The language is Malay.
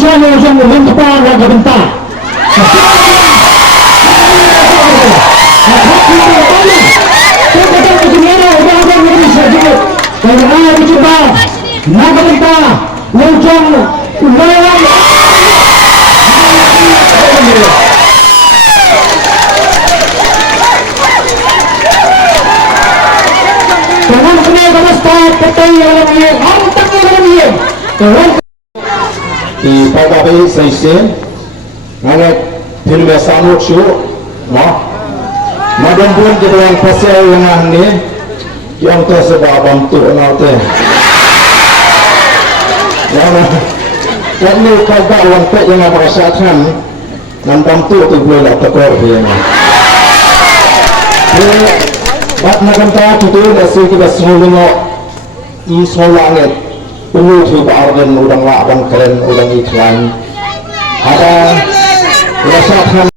Usaha yang menentang warga bentar. Bagaimana dicoba naga bentar lonceng ulang dengan kena basta petai yang dia hantar yang dia di pagi saya mengenai film Sanuk Show, madam pun jadi pasal yang ni yang tersebab bantu nanti. Yang ni kalau orang tak yang merasakan dan bantu tu boleh lah tekor dia. Bak macam tak itu nasi kita semua langit. Ulu tu barang udang abang keren udang iklan. Ada rasakan